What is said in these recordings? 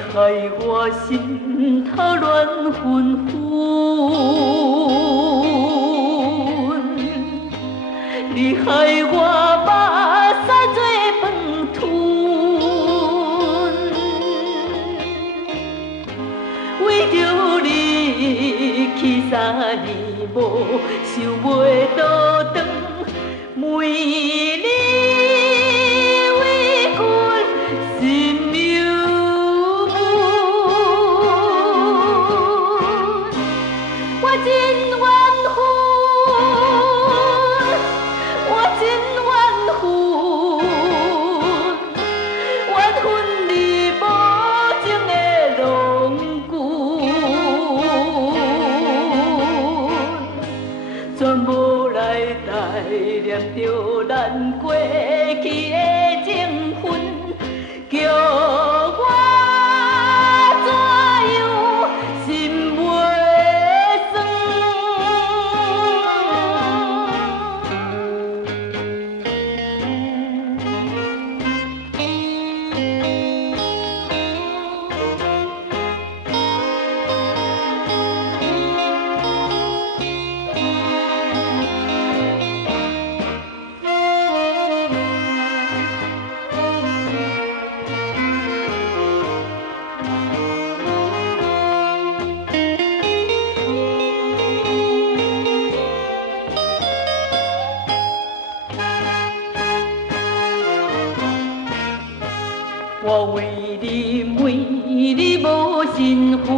害我心头乱纷纷，你害我目屎做饭吞，为着你去3年无想要倒返，每日为君心忧闷，我真怨恨，我真怨恨，怨恨你无情的郎君，全无来代念著咱过去的情份，叫我怎样心祙酸。我为你每日无神魂，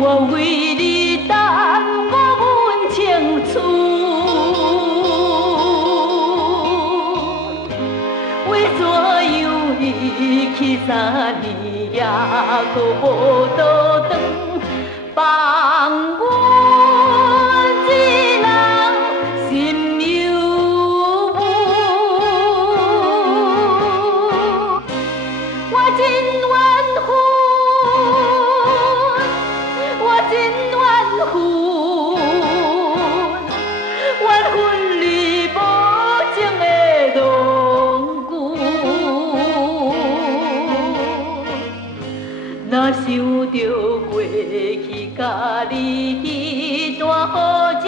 我为你耽误阮青春，为怎样一去3年也搁无倒返，放阮一人心忧闷。我真怨恨，我真怨恨，怨恨你无情的郎君。若想著过去甲你彼段好情